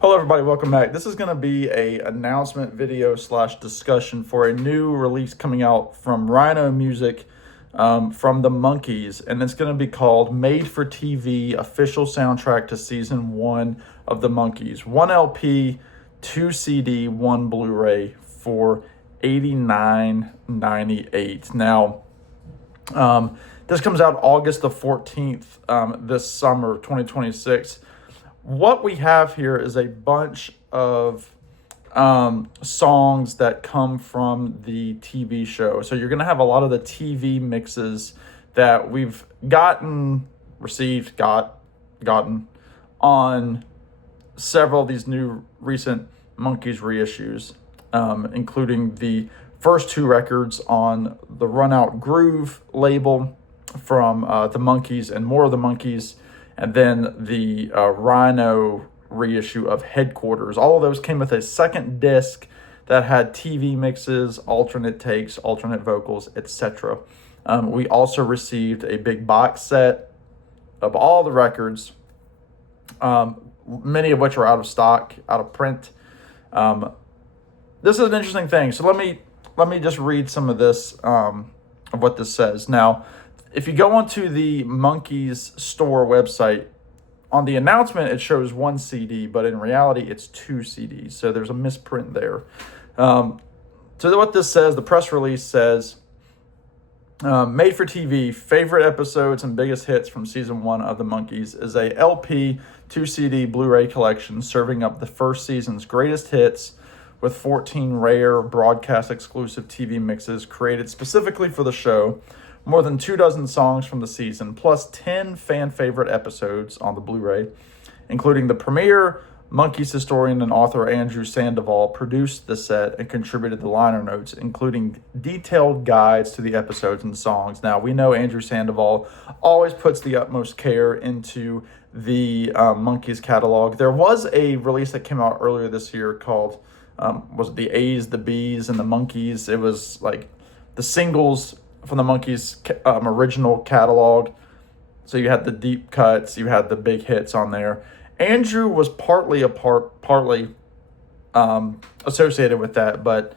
Hello everybody, welcome back. This is going to be a announcement video slash discussion for a new release coming out from Rhino Music from the Monkees, and it's going to be called Made for TV Official Soundtrack to Season 1 of the Monkees. 1 LP, 2 CD, 1 Blu-ray for $89.98. Now, this comes out August the 14th this summer, 2026. What we have here is a bunch of songs that come from the TV show. So you're going to have a lot of the TV mixes that we've gotten on several of these new recent Monkees reissues, including the first two records on the Run Out Groove label from the Monkees and More of the Monkees, and then the Rhino reissue of Headquarters. All of those came with a second disc that had TV mixes, alternate takes, alternate vocals, etc. We also received a big box set of all the records, many of which are out of stock, out of print. This is an interesting thing. So let me just read some of this, of what this says. Now, if you go onto the Monkees store website, on the announcement it shows 1 CD, but in reality it's 2 CDs. So there's a misprint there. So what this says, the press release says, made for TV, favorite episodes and biggest hits from season 1 of the Monkees is a LP, 2 CD, Blu-ray collection serving up the first season's greatest hits with 14 rare broadcast exclusive TV mixes created specifically for the show, more than 24 songs from the season, plus 10 fan favorite episodes on the Blu-ray, including the premiere. Monkees historian and author Andrew Sandoval produced the set and contributed the liner notes, including detailed guides to the episodes and songs. Now, we know Andrew Sandoval always puts the utmost care into the Monkees catalog. There was a release that came out earlier this year called, was it the A's, the B's, and the Monkees? It was like the singles from the Monkees original catalog. So you had the deep cuts, you had the big hits on there. Andrew was partly associated with that, but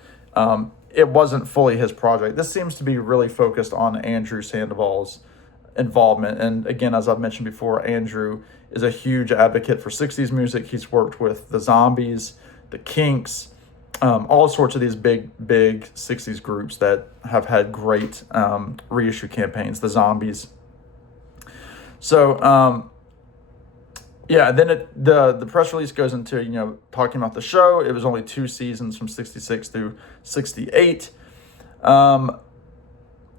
it wasn't fully his project. This seems to be really focused on Andrew Sandoval's involvement. And again, as I've mentioned before, Andrew is a huge advocate for 60s music. He's worked with the Zombies, the Kinks, all sorts of these big 60s groups that have had great reissue campaigns, the Zombies. So, then the press release goes into, talking about the show. It was only 2 seasons from 66 through 68. So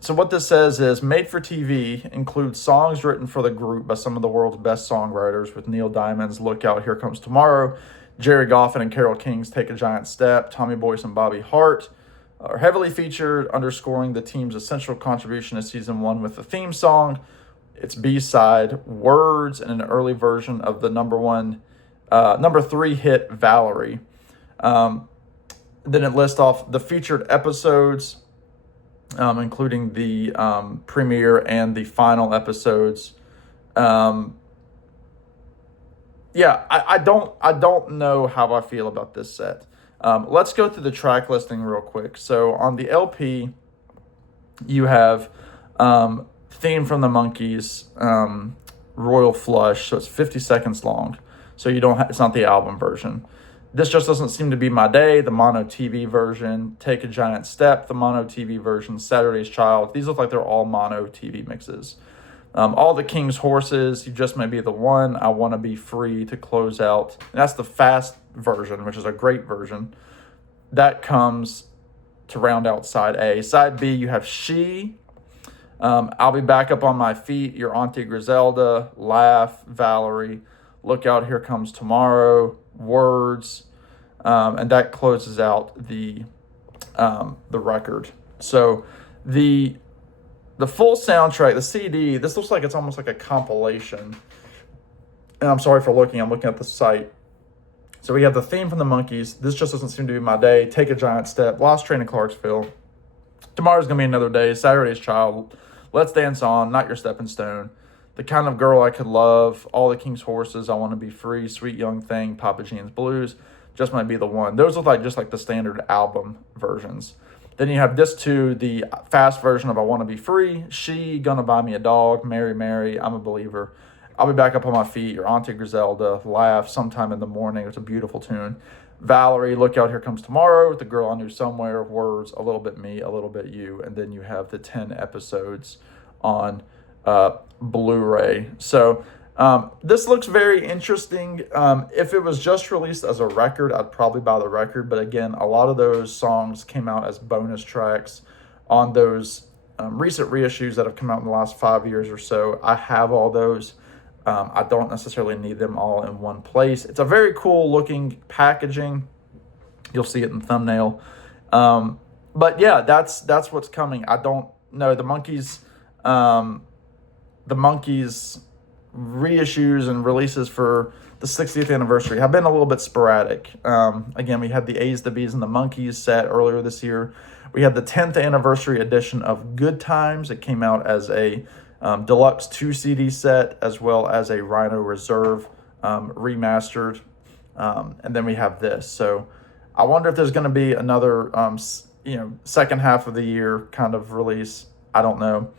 what this says is, made for TV includes songs written for the group by some of the world's best songwriters, with Neil Diamond's Look Out, Here Comes Tomorrow, Jerry Goffin and Carole King's Take a Giant Step, Tommy Boyce and Bobby Hart are heavily featured, underscoring the team's essential contribution to season 1 with the theme song, its B-side, Words, and an early version of the number 3 hit Valerie. Then it lists off the featured episodes, including the premiere and the final episodes. I don't know how I feel about this set. Let's go through the track listing real quick. So on the LP, you have theme from the Monkees, Royal Flush. So it's 50 seconds long. So it's not the album version. This Just Doesn't Seem to Be My Day, the mono TV version. Take a Giant Step, the mono TV version. Saturday's Child. These look like they're all mono TV mixes. All the King's Horses, You Just May Be the One, I Want to Be Free to close out. And that's the fast version, which is a great version. That comes to round out side A. Side B, you have She, I'll Be Back Up on My Feet, Your Auntie Griselda, Laugh, Valerie, Look Out, Here Comes Tomorrow, Words, and that closes out the record. So the full soundtrack, the CD, this looks like it's almost like a compilation. And I'm sorry for looking. I'm looking at the site. So we have the theme from the Monkees, This Just Doesn't Seem to Be My Day, Take a Giant Step, Lost Train to Clarksville, Tomorrow's Gonna Be Another Day, Saturday's Child, Let's Dance On, Not Your Stepping Stone, The Kind of Girl I Could Love, All the King's Horses, I Want to Be Free, Sweet Young Thing, Papa Jean's Blues, Just Might Be the One. Those look like just like the standard album versions. Then you have this two, the fast version of I Want to Be Free, She, Gonna Buy Me a Dog, Mary, Mary, I'm a Believer, I'll Be Back Up on My Feet, Your Auntie Griselda, Laugh, Sometime in the Morning. It's a beautiful tune. Valerie, Look Out, Here Comes Tomorrow, The Girl I Knew Somewhere, Words, A Little Bit Me, A Little Bit You. And then you have the 10 episodes on Blu-ray. So this looks very interesting. If it was just released as a record, I'd probably buy the record. But again, a lot of those songs came out as bonus tracks on those recent reissues that have come out in the last 5 years or so. I have all those. I don't necessarily need them all in one place. It's a very cool looking packaging. You'll see it in the thumbnail. But yeah, that's what's coming. I don't know. The Monkees reissues and releases for the 60th anniversary have been a little bit sporadic. Again, we had the A's, the B's, and the Monkees set earlier this year. We had the 10th anniversary edition of Good Times. It came out as a deluxe 2 CD set, as well as a Rhino Reserve remastered. And then we have this. So I wonder if there's going to be another, second half of the year kind of release. I don't know.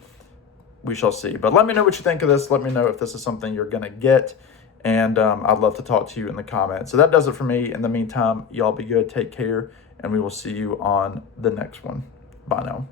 We shall see. But let me know what you think of this. Let me know if this is something you're going to get. And I'd love to talk to you in the comments. So that does it for me. In the meantime, y'all be good. Take care. And we will see you on the next one. Bye now.